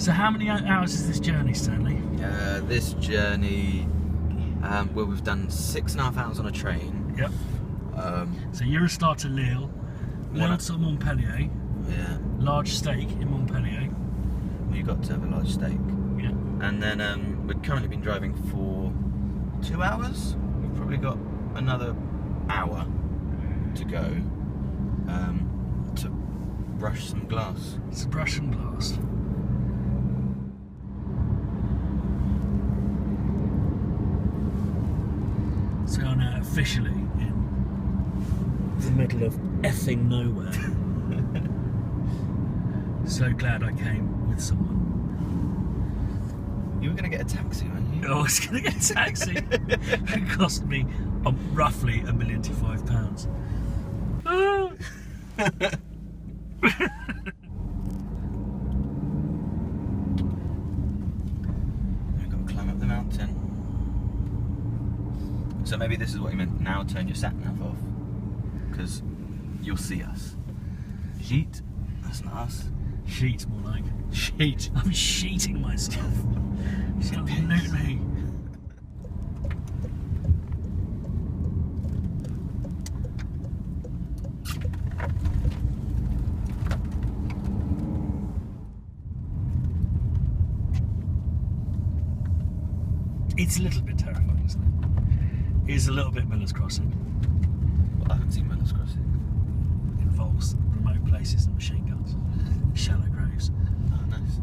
So how many hours is this journey, Stanley? This journey, well, we've done 6.5 hours on a train. Yep. So Eurostar to Lille, Lille to Montpellier. Yeah. Large steak in Montpellier. We got to have a large steak. Yeah. And then we've currently been driving for 2 hours. We've probably got another hour to go to brush some glass. To brush some glass. So we are now officially in the middle of effing nowhere. So glad I came with someone. You were going to get a taxi, weren't you? I was going to get a taxi. It cost me roughly £1,005,000. We've got to climb up the mountain. So maybe this is what you meant. Now turn your sat nav off, because you'll see us. Sheet. That's not us. Sheet, more like. Sheet. I'm sheeting myself. Absolutely. It's a little bit terrifying, isn't it? It is a little bit Miller's Crossing. Well, I haven't seen Miller's Crossing. It involves remote places and machine guns. Shallow graves. Oh, nice.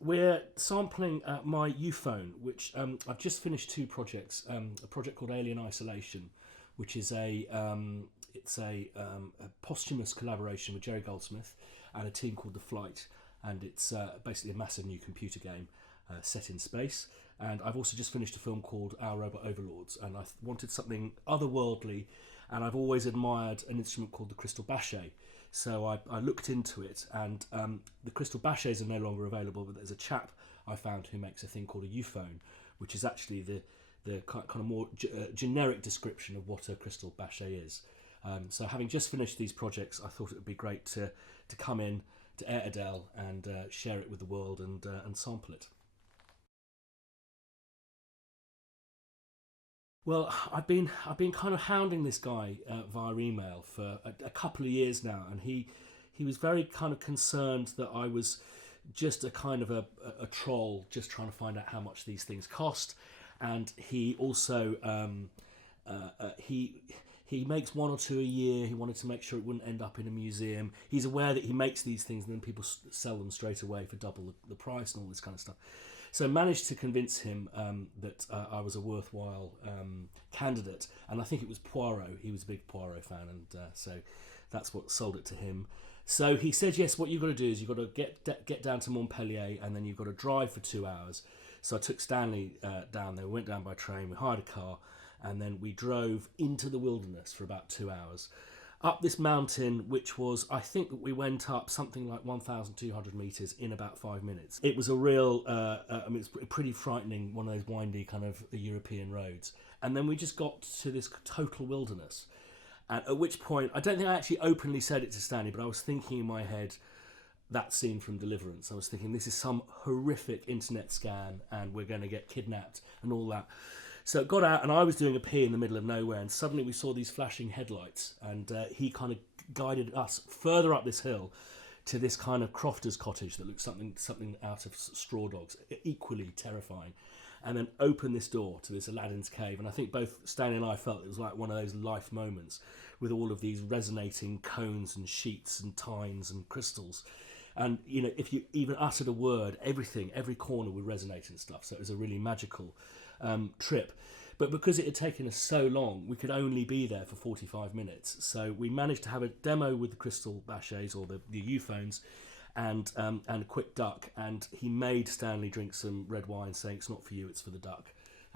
We're sampling my Euphone, which I've just finished two projects. A project called Alien Isolation, which is a posthumous collaboration with Jerry Goldsmith and a team called The Flight, and it's basically a massive new computer game set in space. And I've also just finished a film called Our Robot Overlords, and I wanted something otherworldly, and I've always admired an instrument called the crystal bache. So I looked into it, and the crystal baches are no longer available, but there's a chap I found who makes a thing called a Euphone, which is actually the kind of more generic description of what a crystal bache is. So having just finished these projects, I thought it would be great to come in to Airedale and share it with the world and sample it. Well, I've been kind of hounding this guy via email for a couple of years now, and he was very kind of concerned that I was just a kind of a troll, just trying to find out how much these things cost. And he also he makes one or two a year. He wanted to make sure it wouldn't end up in a museum. He's aware that he makes these things and then people sell them straight away for double the price and all this kind of stuff. So I managed to convince him that I was a worthwhile candidate, and I think it was Poirot. He was a big Poirot fan, and so that's what sold it to him. So he said, yes, what you've got to do is you've got to get down to Montpellier, and then you've got to drive for 2 hours. So I took Stanley down there. We went down by train, we hired a car, and then we drove into the wilderness for about 2 hours. Up this mountain, which was, I think that we went up something like 1,200 metres in about 5 minutes. It was a real, it's pretty frightening, one of those windy kind of European roads. And then we just got to this total wilderness. And at which point, I don't think I actually openly said it to Stanley, but I was thinking in my head that scene from Deliverance. I was thinking, this is some horrific internet scam and we're going to get kidnapped and all that. So it got out, and I was doing a pee in the middle of nowhere, and suddenly we saw these flashing headlights, and he kind of guided us further up this hill to this kind of crofter's cottage that looked something out of Straw Dogs, equally terrifying, and then opened this door to this Aladdin's cave. And I think both Stanley and I felt it was like one of those life moments with all of these resonating cones and sheets and tines and crystals. And, you know, if you even uttered a word, every corner would resonate and stuff. So it was a really magical trip. But because it had taken us so long, we could only be there for 45 minutes. So we managed to have a demo with the crystal baches, or the Euphones, and a quick duck. And he made Stanley drink some red wine, saying it's not for you, it's for the duck.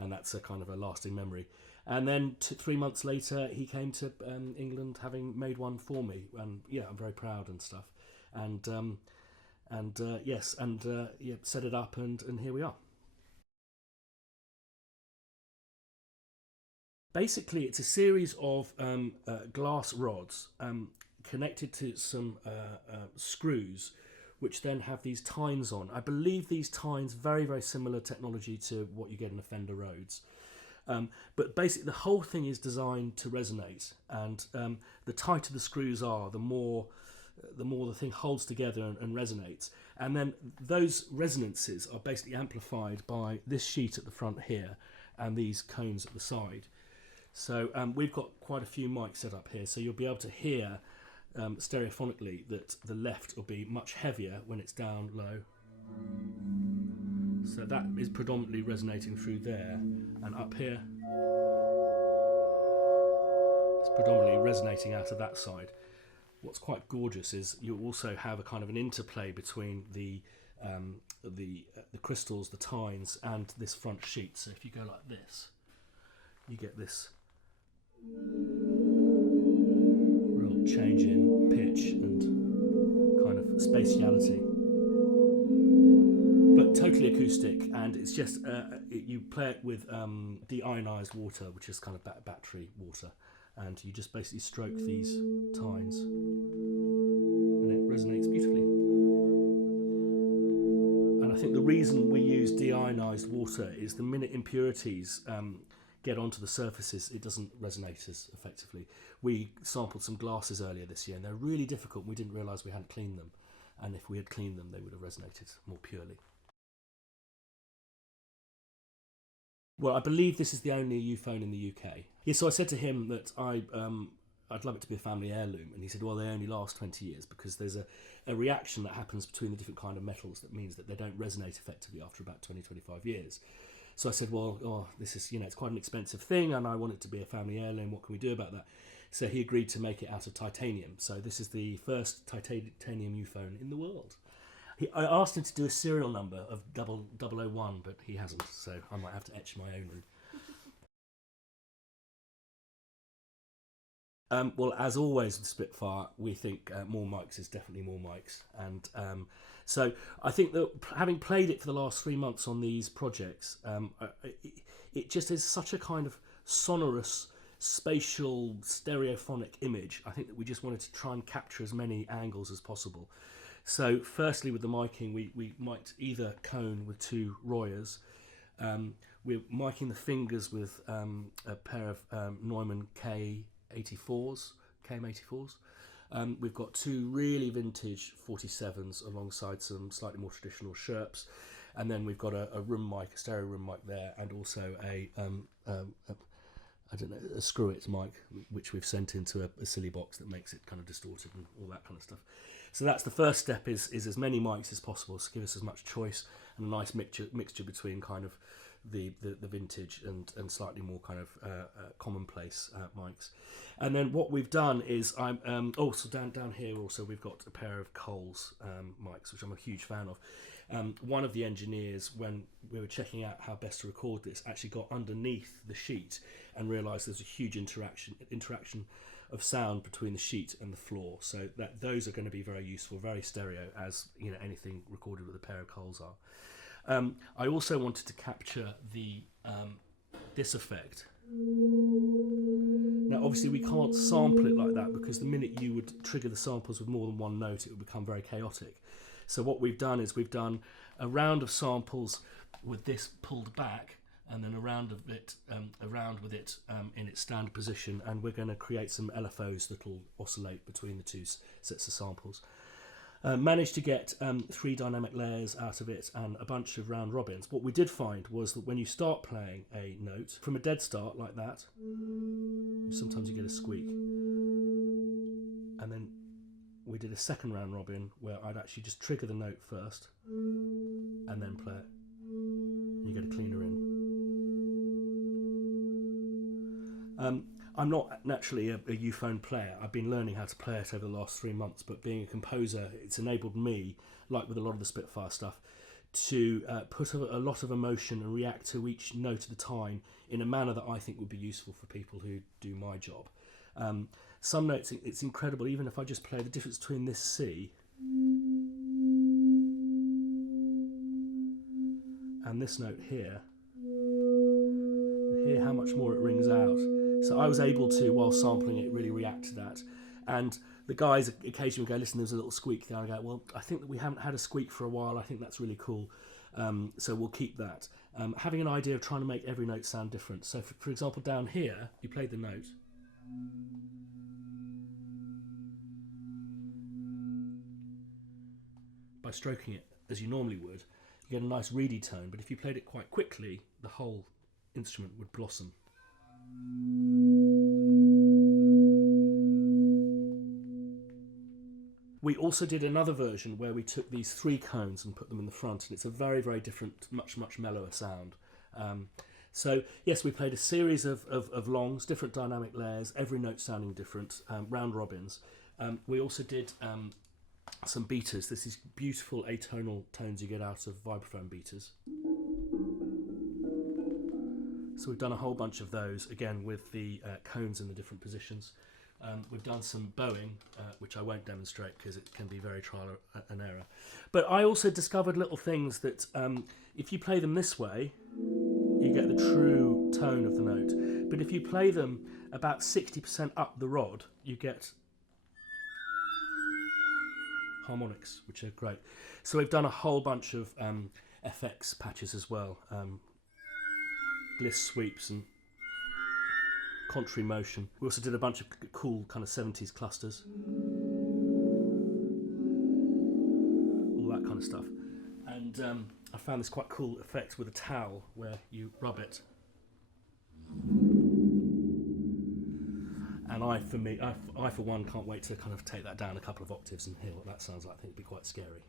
and that's a kind of a lasting memory. And then 3 months later, he came to England, having made one for me, and yeah, I'm very proud and stuff. And set it up, and here we are. Basically, it's a series of glass rods connected to some screws, which then have these tines on. I believe these tines, very, very similar technology to what you get in a Fender Rhodes. But basically, the whole thing is designed to resonate, and the tighter the screws are, the more the thing holds together and resonates. And then those resonances are basically amplified by this sheet at the front here and these cones at the side. So we've got quite a few mics set up here, so you'll be able to hear stereophonically that the left will be much heavier when it's down low. So that is predominantly resonating through there, and up here it's predominantly resonating out of that side. What's quite gorgeous is you also have a kind of an interplay between the crystals, the tines, and this front sheet. So if you go like this, you get this real change in pitch and kind of spatiality. But totally acoustic, and it's just you play it with deionized water, which is kind of battery water, and you just basically stroke these tines, and it resonates beautifully. And I think the reason we use deionized water is the minute impurities get onto the surfaces, it doesn't resonate as effectively. We sampled some glasses earlier this year, and they're really difficult. We didn't realise we hadn't cleaned them, and if we had cleaned them, they would have resonated more purely. Well, I believe this is the only Euphone in the UK. Yeah, so I said to him that I'd love it to be a family heirloom, and he said, well, they only last 20 years because there's a reaction that happens between the different kind of metals that means that they don't resonate effectively after about 20-25 years. So I said, well, this is, it's quite an expensive thing, and I want it to be a family heirloom. What can we do about that? So he agreed to make it out of titanium. So this is the first titanium Euphone in the world. I asked him to do a serial number of 001, but he hasn't, so I might have to etch my own in. Well, as always with Spitfire, we think more mics is definitely more mics. And so I think that having played it for the last 3 months on these projects, it just is such a kind of sonorous, spatial, stereophonic image. I think that we just wanted to try and capture as many angles as possible. So firstly, with the miking, we mic'd either cone with 2 Royers. We're miking the fingers with a pair of Neumann KM84s. We've got 2 really vintage 47s alongside some slightly more traditional Sherps. And then we've got a room mic, a stereo room mic there, and also a screw-it mic, which we've sent into a silly box that makes it kind of distorted and all that kind of stuff. So that's the first step, is as many mics as possible to give us as much choice and a nice mixture between kind of the vintage and slightly more kind of commonplace mics. And then what we've done is also down here also we've got a pair of Coles mics, which I'm a huge fan of. One of the engineers, when we were checking out how best to record this, actually got underneath the sheet and realised there's a huge interaction of sound between the sheet and the floor. So that those are going to be very useful, very stereo, as anything recorded with a pair of Coles are. I also wanted to capture this effect. Now, obviously, we can't sample it like that because the minute you would trigger the samples with more than one note, it would become very chaotic. So what we've done is we've done a round of samples with this pulled back, and then a round with it in its stand position, and we're going to create some LFOs that will oscillate between the 2 sets of samples. Managed to get 3 dynamic layers out of it and a bunch of round robins. What we did find was that when you start playing a note from a dead start like that, sometimes you get a squeak, and then we did a second round robin where I'd actually just trigger the note first and then play it. You get a cleaner in. I'm not naturally a Euphone player. I've been learning how to play it over the last 3 months, but being a composer, it's enabled me, like with a lot of the Spitfire stuff, to put a lot of emotion and react to each note at a time in a manner that I think would be useful for people who do my job. Some notes, it's incredible, even if I just play the difference between this C and this note here, hear how much more it rings out. So I was able to, while sampling it, really react to that. And the guys occasionally go, listen, there's a little squeak there. I go, well, I think that we haven't had a squeak for a while. I think that's really cool. So we'll keep that. Having an idea of trying to make every note sound different. So for example, down here, you played the note. By stroking it as you normally would, you get a nice reedy tone. But if you played it quite quickly, the whole instrument would blossom. We also did another version where we took these 3 cones and put them in the front, and it's a very, very different, much mellower sound. So yes, we played a series of longs, different dynamic layers, every note sounding different, round robins. We also did some beaters. This is beautiful atonal tones you get out of vibraphone beaters. So we've done a whole bunch of those, again with the cones in the different positions. We've done some bowing, which I won't demonstrate because it can be very trial and error. But I also discovered little things that if you play them this way, you get the true tone of the note. But if you play them about 60% up the rod, you get harmonics, which are great. So we've done a whole bunch of FX patches as well. Bliss sweeps and contrary motion. We also did a bunch of cool kind of 70s clusters. All that kind of stuff. And I found this quite cool effect with a towel where you rub it. And I for one can't wait to kind of take that down a couple of octaves and hear what that sounds like. I think it'd be quite scary.